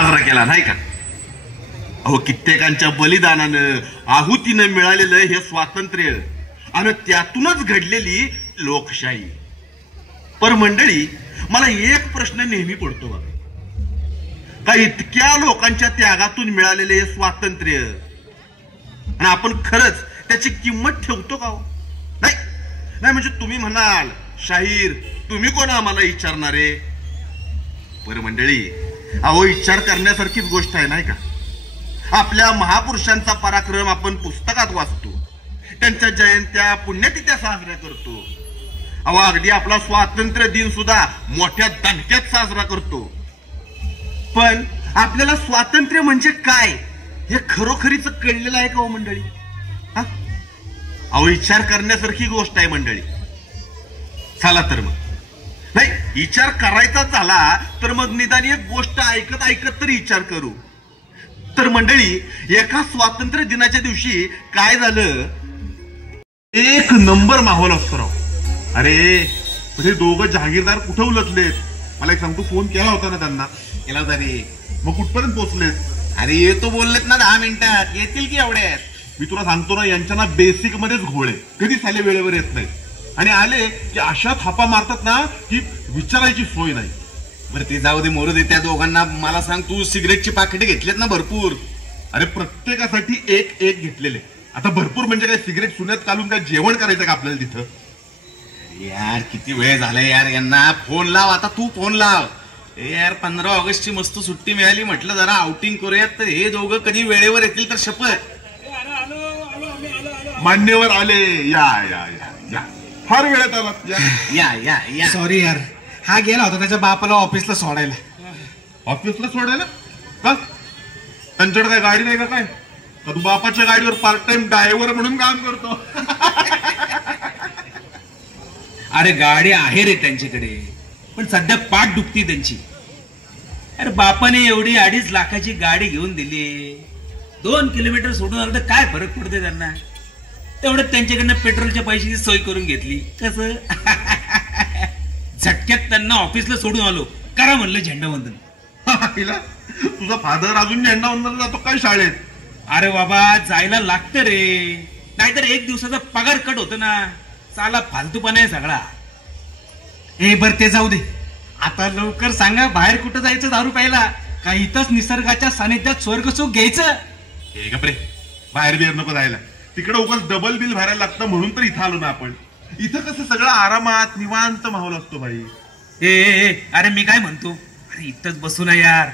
साजरा केला नाही का? अहो, कित्येकांच्या बलिदानानं आहुतीनं मिळालेलं हे स्वातंत्र्य आणि त्यातूनच घडलेली लोकशाही. पर मंडळी, मला एक प्रश्न नेहमी पडतो बघा, का इतक्या लोकांच्या त्यागातून मिळालेले हे स्वातंत्र्य आणि आपण खरंच त्याची किंमत ठेवतो का? नाही नाही, म्हणजे तुम्ही म्हणाल, शाहीर तुम्ही कोण आम्हाला विचारणारे? पर मंडळी, अहो, विचार करण्यासारखीच गोष्ट आहे नाही का? आपल्या महापुरुषांचा पराक्रम आपण पुस्तकात वाचतो, त्यांच्या जयंत्या पुण्यतिथ्या साजऱ्या करतो. अहो, अगदी आपला स्वातंत्र्य दिन सुद्धा मोठ्या दणक्यात साजरा करतो. पण आपल्याला स्वातंत्र्य म्हणजे काय हे खरोखरीच कळलेलं आहे का हो मंडळी? अहो, विचार करण्यासारखी गोष्ट आहे मंडळी. चला तर मग, नाही विचार करायचा झाला तर मग निदान एक गोष्ट ऐकत ऐकत तरी विचार करू. तर मंडळी, एका स्वातंत्र्य दिनाच्या दिवशी काय झालं, एक नंबर माहोल असतो राव. अरे, हे दोघं जहागीरदार कुठं उलटलेत? मला एक सांगतो, फोन केला होता ना त्यांना? केला होता रे. मग कुठपर्यंत पोहोचलेत? अरे, येतो बोललेत ना 10 मिनिटात. येतील की एवढ्यात? मी तुला सांगतो ना, यांच्या ना बेसिक मध्येच घोळे, कधीच आले वेळेवर येत नाही. आणि आले की अशा थापा मारतात ना की विचारायची सोय नाही. बरं, ते जाऊ दे, मोरू दे त्या दोघांना. मला सांग, तू सिगरेटची पाकिटे घेतलेत ना भरपूर? अरे, प्रत्येकासाठी एक एक घेतलेले. आता भरपूर म्हणजे काय, सिगरेट सुन्यात घालून काय जेवण करायचं का आपल्याला तिथं? यार, किती वेळ झालाय यार. यांना फोन लाव, आता तू फोन लाव. यार, 15 ऑगस्टची मस्त सुट्टी मिळाली, म्हटलं जरा आउटिंग करूयात. तर हे दोघं कधी वेळेवर येतील तर शपथ. मान्यवर आले. या या या या, फार वेळेत आला. या या या. सॉरी यार, हा गेला होता त्याच्या बापाला ऑफिसला सोडायला. ऑफिसला सोडायला का? त्यांच्याकडे काय गाडी नाही का? काय का तू बापाच्या गाडीवर पार्ट टाइम ड्रायव्हर म्हणून काम करतो? अरे, गाडी आहे रे त्यांच्याकडे, पण सध्या पाठ दुखती त्यांची. अरे, बापाने एवढी 2.5 लाखाची गाडी घेऊन दिली, 2 किलोमीटर सोडून आलं तर काय फरक पडते त्यांना? तेवढं त्यांच्याकडनं पेट्रोलच्या पैशाची सोय करून घेतली. कसं झटक्यात त्यांना ऑफिसला सोडून आलो. करा म्हणलं झेंडावंदन. तुझा फादर अजून झेंडावंदन जातो काय शाळेत? अरे बाबा, जायला लागतं रे, नाहीतर 1 दिवसाचा पगार कट होतो ना. साला फालतूपणा आहे सगळा. ए, बर ते जाऊ दे. आता लवकर सांगा, बाहेर कुठं जायचं दारू प्यायला? का इथंच निसर्गाच्या सानिध्यात स्वर्गसुख घ्यायचं? हे गप्रे, बाहेर बिहेर नको जायला. तिकडे उगाच डबल बिल भरायला लागतं म्हणून तर इथं आलो ना आपण. इथं कसं सगळं आरामात निवांत माहोल असतो भाई. ए, अरे मी काय म्हणतो, अरे इथंच बसू ना यार.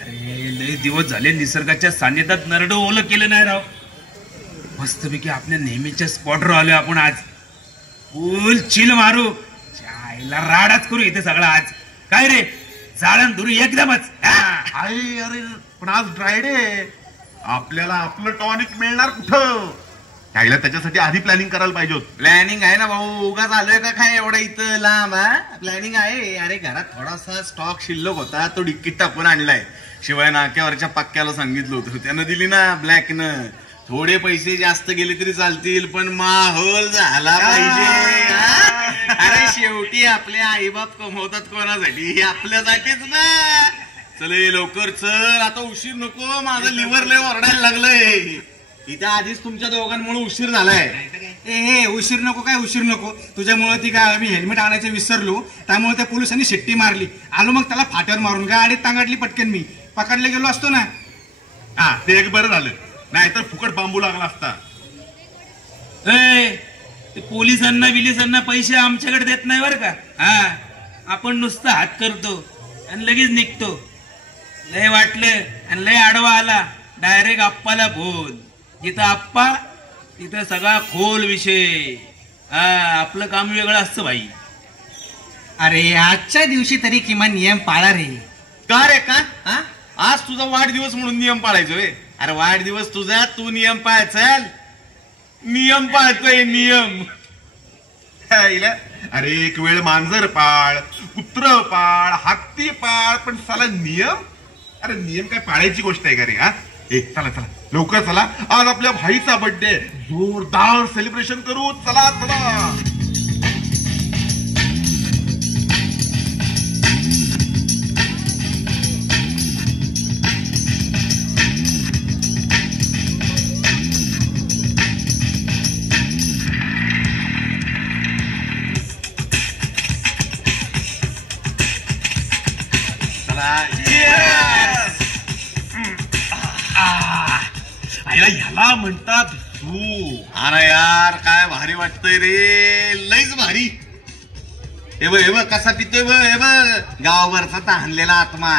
अरे, लय दिवस झाले निसर्गाच्या सानिध्यात नरडं ओलं केलं नाही राव. मस्तपैकी आपल्या नेहमीच्या स्पॉटवर आलो आपण आज. फुल चिल मारू, चायला राडाच करू इथे सगळं आज. काय रे, जाळण धुरू एकदमच. अरे, पण आज ड्रायडे, आपल्याला आपलं टॉनिक मिळणार कुठं? त्याला त्याच्यासाठी आधी प्लॅनिंग करायला पाहिजे होत. प्लॅनिंग आहे ना भाऊ, उगाच आलोय का काय एवढा इथं लांब? प्लॅनिंग आहे. अरे, घरात थोडासा स्टॉक शिल्लक होता, तो डिक्कीत टाकून आणलाय. शिवाय नाक्यावरच्या पक्क्याला सांगितलं होतं, त्यानं दिली ना ब्लॅकनं. थोडे पैसे जास्त गेले तरी चालतील, पण माहोल झाला पाहिजे. अरे, शेवटी आपले आईबाप कमवतात कोणासाठी? आपल्यासाठीच ना. चल लवकर चल, आता उशीर नको. माझं लिव्हर लय ओरडायला लागलंय. इथे आधीच तुमच्या दोघांमुळे उशीर झालाय. ए, उशीर नको. काय उशीर नको? तुझ्यामुळे ती काय, मी हेल्मेट आणायचं विसरलो, त्यामुळे त्या पोलिसांनी शिट्टी मारली. आलो मग त्याला फाट्यावर मारून गाडीत तांगडली पटकन. मी पकडले गेलो असतो ना. हा, ते एक बरं झालं, नाहीतर फुकट बांबू लागला असता. ते पोलिसांना विलिसांना पैसे आमच्याकडे देत नाही बरं का. हा, आपण नुसतं हात करतो आणि लगेच निघतो. लय वाटलं आणि लय आडवा आला, डायरेक्ट आप्पाला फोन. जिथं आप्पा तिथं सगळा खोल विषय. हा, आपलं काम वेगळं असतं भाई. अरे, आजच्या दिवशी तरी किमान नियम पाळा रे. का रे का? आज तुझा वाढदिवस म्हणून नियम पाळायचोय? अरे, वाढदिवस तुझा, तू नियम पाळ. चल, नियम पाळतोय नियम. अरे, एक वेळ मांजर पाळ, कुत्र पाळ, हत्ती पाळ, पण साला नियम? अरे, नियम काय पाळायची गोष्ट आहे का रे? हा, चला चला लवकर चला, आज आपल्या भाईचा बर्थडे, जोरदार सेलिब्रेशन करू. चला चला. आईला ह्याला म्हणतात झू. अरे यार काय भारी वाटतंय रे, लईच भारी. हे बघ कसा पितोय बघ, हे बघ गावभरचा तहानलेला आत्मा.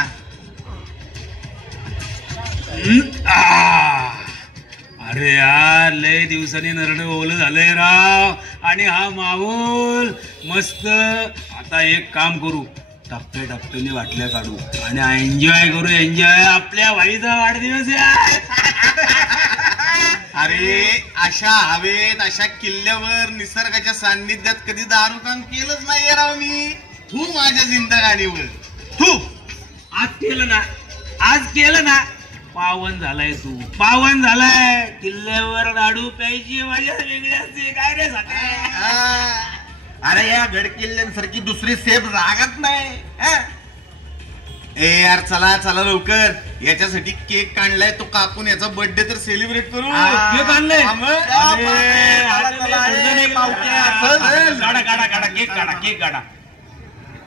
अरे यार लय दिवसांनी नरड ओलं झालंय राव. आणि हा माहोल मस्त. आता एक काम करू, टप्पे टप्प्याने वाटल्या काढू आणि एन्जॉय करू. एन्जॉय. आपल्या वाईचा वाढदिवस आहे. अरे अशा हवेत अशा किल्ल्यावर निसर्गाच्या सान्निध्यात कधी दारू काम केलंच नाहीये राव मी. तू माझ्या जिंदगानीवर तू आज केलं ना, आज केलं ना. पावन झालाय तू, पावन झालाय. किल्ल्यावर लाडू प्यायची मजा वेगळी असते. काय रे साठे? अरे या गड किल्ल्यांसारखी दुसरी सेफ जागाच नाही. ए यार चला चला लवकर, याच्यासाठी केक काढलाय तो कापून याचा बर्थडे तर सेलिब्रेट करू. केक आणलंय? काढा काढा काढा केक काढा, केक काढा.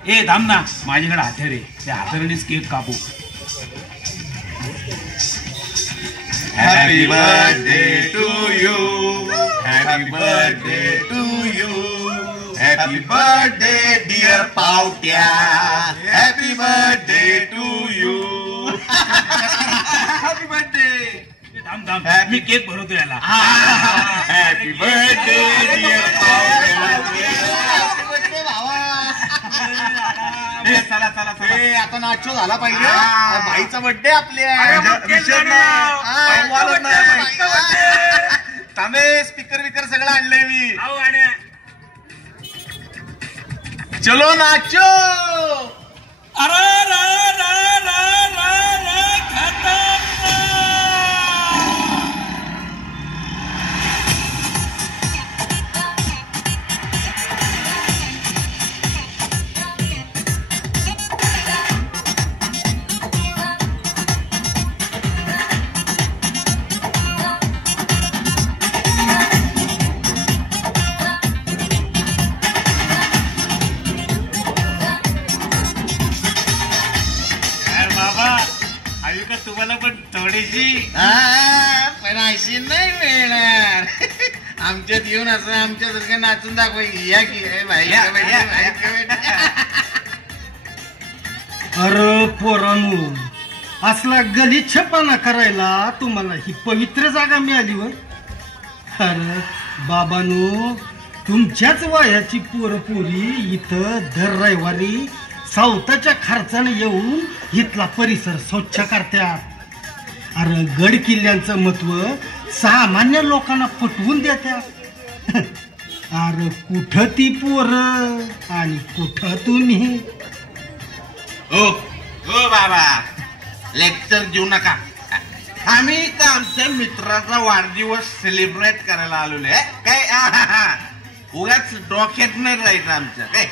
ए थांब ना, माझ्याकडे हाते रे, त्या हातानेच केक कापू. Happy birthday to you, happy birthday to you, happy birthday dear पावट्या, happy birthday to you. Happy birthday. थांब थांब, मी केक भरवतो याला. हॅपी बर्थडे डिअर पावट्या. चला चला चला, आता नाचो झाला पाहिजे. बाईचा बर्थडे आपल्या. थांबे, स्पीकर विकर सगळं आणलंय मी. चलो नाचो. तुम्हाला पण थोडीशी पण अशी नाही मिळणार. आमच्यात येऊन असं आमच्यासारखं नाचून दाखवायची. या की भाई. अरे पोरांनो, असला गलिच्छपणा करायला तुम्हाला ही पवित्र जागा मिळाली वर. अरे बाबांनो, तुमच्याच वयाची पोरपोरी इथं दर रविवारी सावताच्या खर्चाने येऊन इथला परिसर स्वच्छ करतात. अरे गड किल्ल्यांचं महत्व सामान्य लोकांना पटवून देतात. अरे कुठं ती पोरं आणि कुठं तुम्ही. हो बाबा, लेक्चर देऊ नका. आम्ही इथं आमच्या मित्राचा वाढदिवस सेलिब्रेट करायला आलेलो आहे. काय उगाच डोक्यात नाही राहायचं आमच्या. काय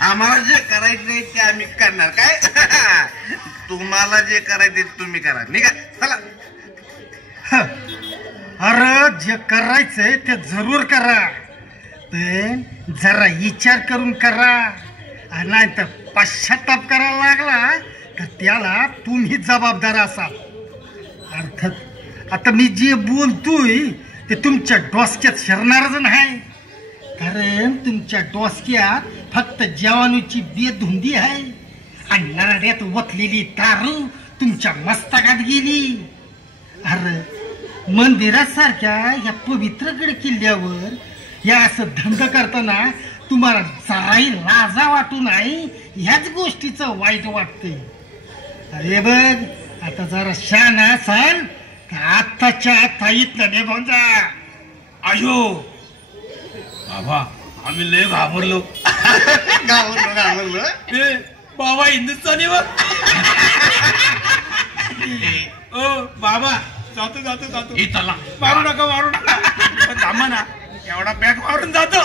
आम्हाला जे करायचंय ते आम्ही करणार. काय तुम्हाला जे करायचे तुम्ही करा. निघा चला. अरे जे करायचंय ते जरूर करा, पण जरा विचार करून करा. नाही तर पश्चाताप करायला लागला तर त्याला तुम्ही जबाबदार असाल. अर्थात आता मी जे बोलतोय ते तुमच्या डोसक्यात शिरणारच नाही, कारण तुमच्या डोसक्यात फक्त जवानीची बेधुंदी आहे आणि नरड्यात वतलेली दारू तुमच्या मस्तकात गेली. अरे मंदिरासारख्या या पवित्र गड किल्ल्यावर या असं धंदा करताना तुम्हाला जराही लाजा वाटू नाही ह्याच गोष्टीचं वाईट वाटतंय. अरे बघ, आता जरा शान असाल तर आत्ताच्या आत्ता इथलं निघून जा. आयो बाबा, आम्ही लय घाबरलो. घाबरलो. बाबा हिंदुस्थानी वर. ओ बाबा, जातो जातो जातो. चला, मारू नका मारू नका. थांबा ना, एवढा बॅग मारून जातो.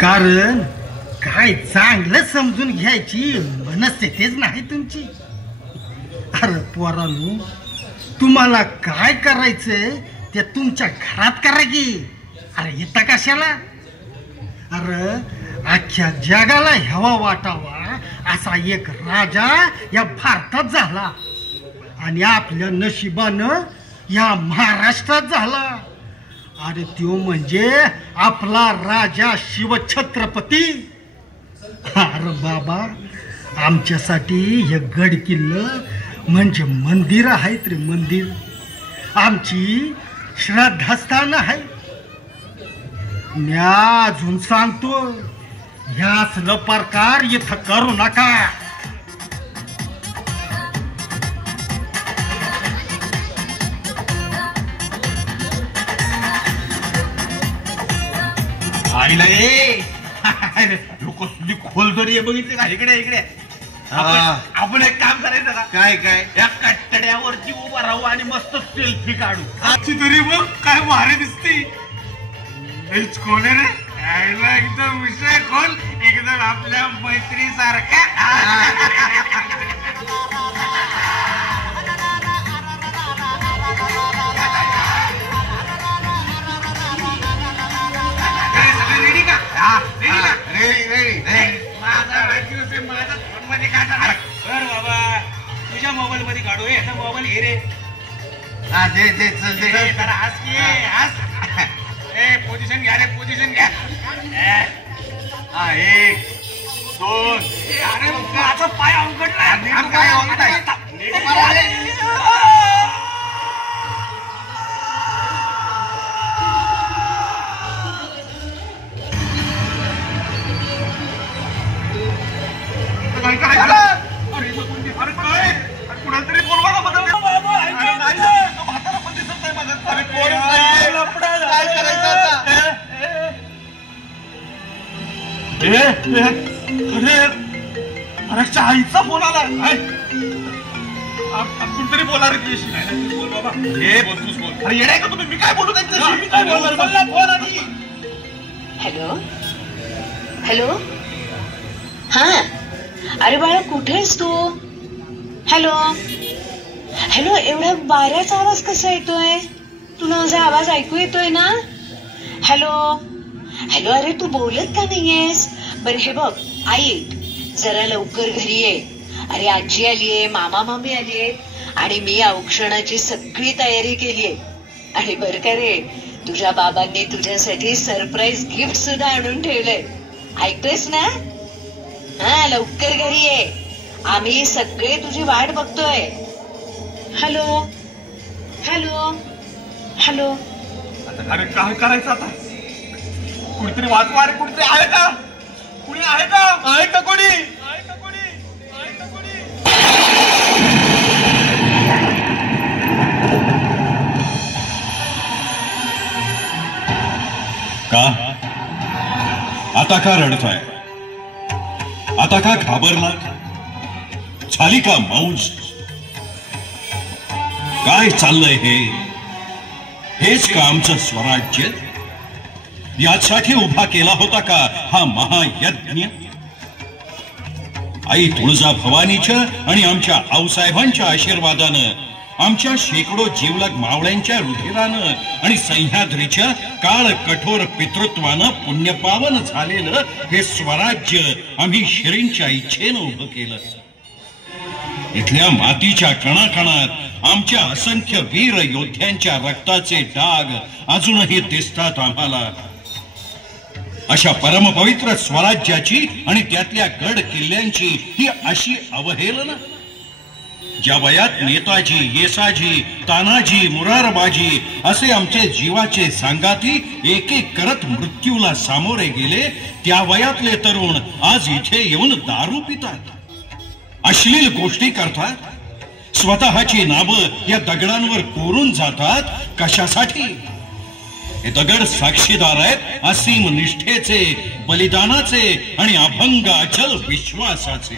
कारण काय चांगलं समजून घ्यायची मनस्थितीच नाही तुमची. अरे पोरांनो, तुम्हाला काय करायचंय ते तुमच्या घरात करा की. अरे येता कशाला. अरे अख्ख्या जगाला हवा वाटावा असा एक राजा या भारतात झाला आणि आपल्या नशिबानं या महाराष्ट्रात झाला. अरे त्यो म्हणजे आपला राजा शिवछत्रपती. अरे बाबा, आमच्यासाठी हे गड किल्ल म्हणजे मंदिर आहेत रे, मंदिर. आमची श्रद्धास्थान आहे. म्या अजून सांगतो, ह्यासलं प्रकार इथं करू नका. आईला कसली खोल तरी बघितली का? इकडे इकडे आपण एक काम करायचं का? काय काय या कट्टड्यावरती उभा राहू आणि मस्त सेल्फी काढू. आजची तरी बघ काय भारी दिसती. कोण रे? आईला एकदम विषय खोल, एकदम आपल्या मैत्री सारखा. रेडी का? माझा वाढदिवस आहे, माझा फोन मध्ये काढा. बर बाबा, तुझ्या मोबाईल मध्ये काढू. याचा मोबाईल हे रे. दे चल दे. जरा हस की हस. पोझिशन घ्या रे, पोझिशन घ्या. 1 2. अरे माझा पाय अवघडला. काय होत आहे? कुणाला तरी बोलवा ना. अरे चाळीचा फोन आला. कुणतरी बोला रे तुझ्याशी. बोल बाबा. हे बोल, तूच बोल. अरे येणार का तुम्ही? मी काय बोलू त्यांच्याशी? मी काय बोलणार? मला फोन आली. Hello hello. हा, अरे बाळा कुठेस तू? Hello hello. एवढा वाऱ्याचा आवाज कसा येतोय? तुला माझा आवाज ऐकू येतोय ना? Hello hello. अरे तू बोलत का नाहीयेस? बरं हे बघ ऐक, जरा लवकर घरी ये. अरे आजी आलीये, मामा मामी आलीये आणि मी औक्षणाची सगळी तयारी केलीये. आणि बरं का रे, तुझ्या बाबांनी तुझ्यासाठी सरप्राईज गिफ्ट सुद्धा आणून ठेवलंय. ऐकतोयस ना? हा, लवकर घरी ये. आम्ही सगळे तुझी वाट बघतोय. Hello hello hello. अरे काय करायचं आता? कुणीतरी वाचवा. अरे कुणीतरी आहे का? कुणी आहे का? आहे का कोणी? आहे का कोणी? आहे का कोणी? का आता का रडताय? आता का घाबरला? झाली का मौज? काय चाललंय हे? हेच का आमचं स्वराज्य? यासाठी उभा केला होता का हा महायज्ञ? आई तुळजा भवानीच्या आणि आमच्या आऊसाहेबांच्या आशीर्वादानं, आमच्या शेकडो जीवलग मावळ्यांच्या रुधिरानं आणि सह्याद्रीच्या काळ कठोर पितृत्वानं पुण्यपावन झालेलं हे स्वराज्य आम्ही श्रींच्या इच्छेनं उभं केलं. इथल्या मातीच्या कणाकणात आमच्या असंख्य वीर योद्ध्यांच्या रक्ताचे डाग अजूनही दिसतात आम्हाला. अशा परमपवित्र स्वराज्याची आणि त्यातल्या गड किल्ल्यांची ही अशी अवहेलना. ज्या वयात नेताजी, येसाजी, तानाजी, मुरारबाजी असे आमचे जीवाचे सांगाती एक एक करत मृत्यूला सामोरे गेले, त्या वयातले तरुण आज इथे येऊन दारू पितात, अश्लील गोष्टी करतात, स्वतःची नावं या दगडांवर कोरून जातात. कशासाठी? हे दगड साक्षीदार आहेत असीम निष्ठेचे, बलिदानाचे आणि अभंग अचल विश्वासाचे.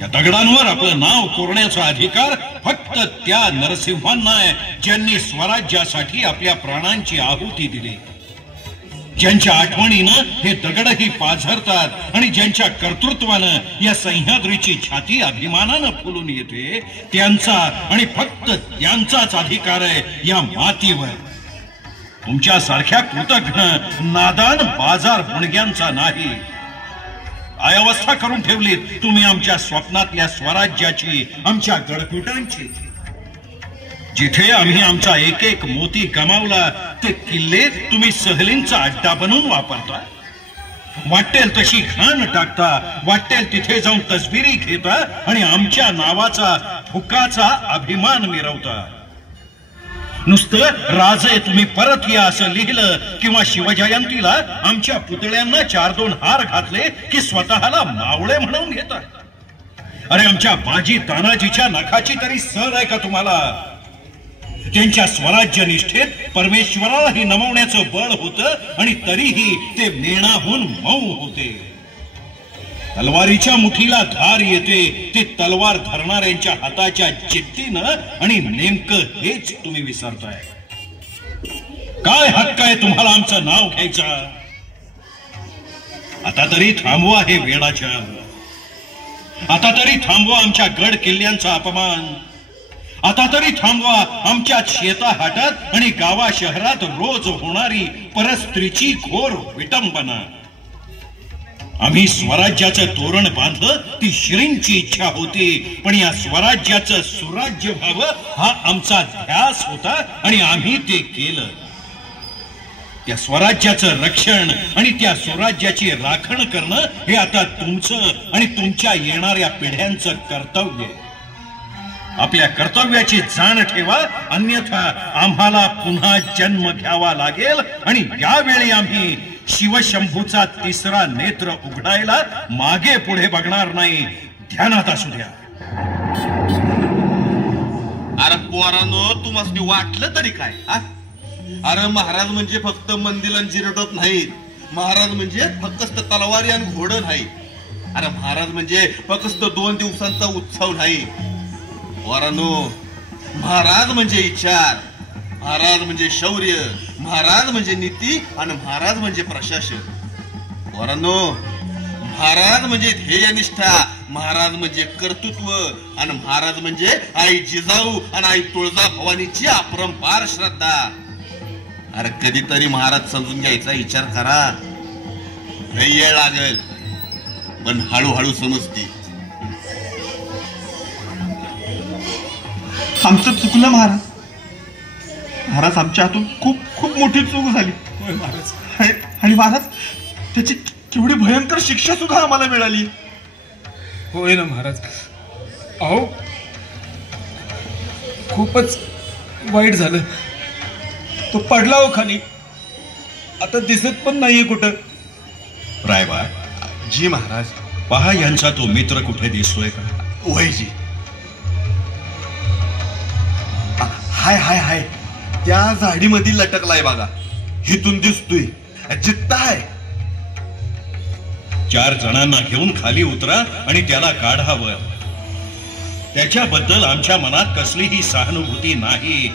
या दगडांवर आपलं नाव कोरण्याचा अधिकार फक्त त्या नरसिंहांना आहे ज्यांनी स्वराज्यासाठी आपल्या प्राणांची आहुती दिली, ज्यांच्या आठवणीनं हे दगडही पाझरतात आणि ज्यांच्या कर्तृत्वानं या सह्याद्रीची छाती अभिमानानं फुलून येते. त्यांचा आणि फक्त त्यांचाच अधिकार आहे या मातीवर. तुमच्या सारख्या कृतघ्न नादान बाजार मुणग्यांचा नाही. अवस्था करून ठेवलीत तुम्ही आमच्या स्वप्नातल्या स्वराज्याची, आमच्या गडकुटांची. जिथे आम्ही आमचा एक एक मोती गमावला ते किल्ले तुम्ही सहलींचा अड्डा बनवून वापरता. वाटेल तशी घाण टाकता, वाटेल तिथे जाऊन तस्बिरी घेता आणि आमच्या नावाचा फुकाचा अभिमान मिरवता. नुसतं राजे तुम्ही परत या असं लिहिलं किंवा शिवजयंतीला आमच्या पुतळ्यांना 4-2 हार घातले की स्वतःला मावळे म्हणून घेता. अरे आमच्या बाजी तानाजीच्या नखाची तरी सर आहे का तुम्हाला? त्यांच्या स्वराज्य निष्ठेत परमेश्वरालाही नमवण्याचं बळ होतं आणि तरीही ते मेणाहून मऊ होते. तलवारीच्या मुठीला धार येते ते तलवार धरणाऱ्यांच्या हाताच्या चिठ्ठीनं, आणि नेमकं हेच तुम्ही विसरताय. काय हक्क आहे तुम्हाला आमचं नाव घ्यायचा? आता तरी थांबवा हे वेडाच्या. आता तरी थांबवा आमच्या गड किल्ल्यांचा अपमान. आता तरी थांबवा आमच्या शेताहाटात आणि गावा शहरात रोज होणारी परस्त्रीची घोर विटंबना. आम्ही स्वराज्याचं तोरण बांधलं ती श्रींची इच्छा होती, पण या स्वराज्याचं सुराज्य व्हावं हा आमचा ध्यास होता आणि आम्ही ते केलं. त्या स्वराज्याचं रक्षण आणि त्या स्वराज्याची राखण करणं हे आता तुमचं आणि तुमच्या येणाऱ्या पिढ्यांचं कर्तव्य आहे. आपल्या कर्तव्याची जाण ठेवा, अन्यथा आम्हाला पुन्हा जन्म घ्यावा लागेल आणि यावेळी आम्ही शिवशंभूचा 3रा नेत्र उघडायला मागे पुढे बघणार नाही. ध्यानात असू द्या. अरे पोरांनो, तुम्हाला वाटलं तरी काय? अरे महाराज म्हणजे फक्त मंदिर आणि जिरटोप नाहीत. महाराज म्हणजे फक्त तलवारी आणि घोडं नाही. अरे महाराज म्हणजे फक्त 2 दिवसांचा उत्सव नाही. पोरांनो, महाराज म्हणजे विचार, महाराज म्हणजे शौर्य, महाराज म्हणजे नीती आणि महाराज म्हणजे प्रशासन. पोरांनो, महाराज म्हणजे ध्येयनिष्ठा, महाराज म्हणजे कर्तृत्व आणि महाराज म्हणजे आई जिजाऊ आणि आई तुळजा भवानीची अपरंपार श्रद्धा. अरे कधीतरी महाराज समजून घ्यायचा विचार करा. लई वेळ लागेल पण हळूहळू समजते. आमचं चुकलं महाराज. महाराज आमच्या हातून खूप खूप मोठी चूक झाली आणि महाराज त्याची केवढी भयंकर शिक्षा सुद्धा आम्हाला मिळाली. होय ना महाराज. अहो खूपच वाईट झालं. तो पडला हो खाली, आता दिसत पण नाहीये कुठं. रायबा जी महाराज. पहा यांचा तो मित्र कुठे दिसतोय का? वयजी. हाय हाय हाय, त्या झाडीमध्ये लटकलाय बघा. हिथून दिसतोय जित्ता आहे. 4 जणांना घेऊन खाली उतरा आणि त्याला काढावं. त्याच्याबद्दल आमच्या मनात कसलीही सहानुभूती नाही,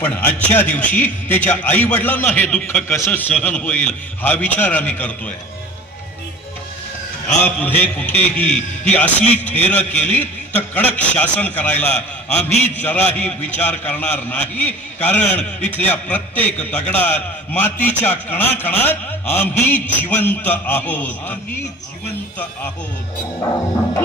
पण आजच्या दिवशी त्याच्या आई वडिलांना हे दुःख कसं सहन होईल हा विचार आम्ही करतोय. यापुढे कुठेही ही असली थेर केली तर कडक शासन करायला आम्ही जराही विचार करणार नाही. कारण इथल्या प्रत्येक दगडात, मातीच्या कणाकणात आम्ही जिवंत आहोत. आम्ही जिवंत आहोत.